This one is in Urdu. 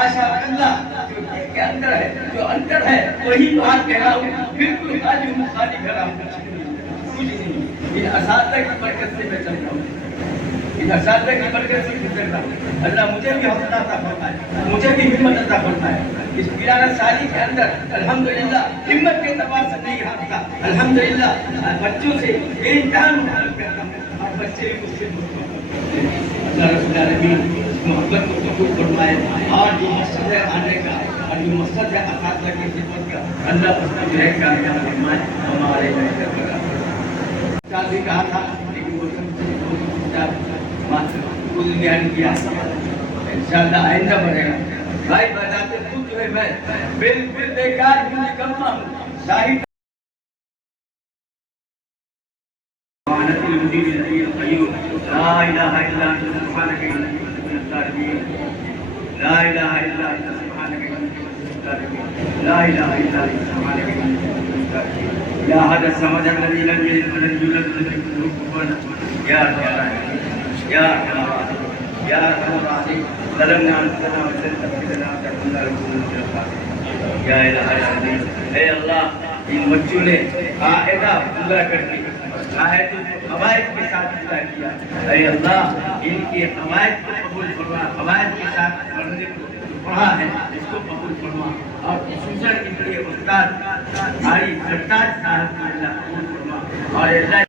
حاشا اللہ جو دل کے اندر ہے، جو اندر ہے وہی بات کہہ رہا ہوں، بالکل خالی خالی کہہ رہا ہوں، کچھ نہیں۔ ان اساتذہ کی برکت سے میں چل رہا ہوں، ان اساتذہ کی برکت سے میں چل رہا ہوں۔ اللہ مجھے بھی حوصلہ عطا فرمائے، مجھے بھی ہمت عطا فرمائے۔ اس پیرانہ سالی کے اندر الحمدللہ ہمت کے اعتبار سے نہیں ہارتا، الحمدللہ بچوں سے بے انتہا محبت کرتا ہوں، اور بچے بھی مجھ سے اللہ رب العالمین اس محبت کو قبول فرمائے، اور جو مقصد ہے آنے کا اور جو مقصد ہے اساتذہ کی خدمت کا، اللہ اس کو جو ہے کامیاب فرمائے ہمارے بھی کہا تھا، لیکن وہ بیان کیا، انشاءاللہ آئندہ بڑھے گا۔ بھائی بتاتے خود جو ہے میں بالکل بیکار ہوں، نکما ہوں، شاہد المجيد الحي القيوم لا اله الا انت سبحانك اني كنت من الظالمين لا اله الا انت سبحانك اني كنت من الظالمين لا اله الا انت سبحانك اني كنت من الظالمين يا هذا الصمد الذي لم يلد ولم يولد ولم يكن له كفوا احد يا رب العالمين يا ارحم الراحمين يا ارحم الراحمين ظلمنا انفسنا وان لم تغفر لنا وترحمنا لنكونن من الخاسرين يا الہ العالمین۔ اے اللہ ان بچوں نے قاعدہ پورا کر دی، قاعدہ قواعد کے ساتھ پورا کیا، اے اللہ ان کے قواعد کو قبول فرما، قواعد کے ساتھ پڑھنے کو پڑھا ہے اس کو قبول فرما، اور خصوصاً ان کے استاد بھائی سرتاج صاحب کو اللہ قبول فرما، اور اللہ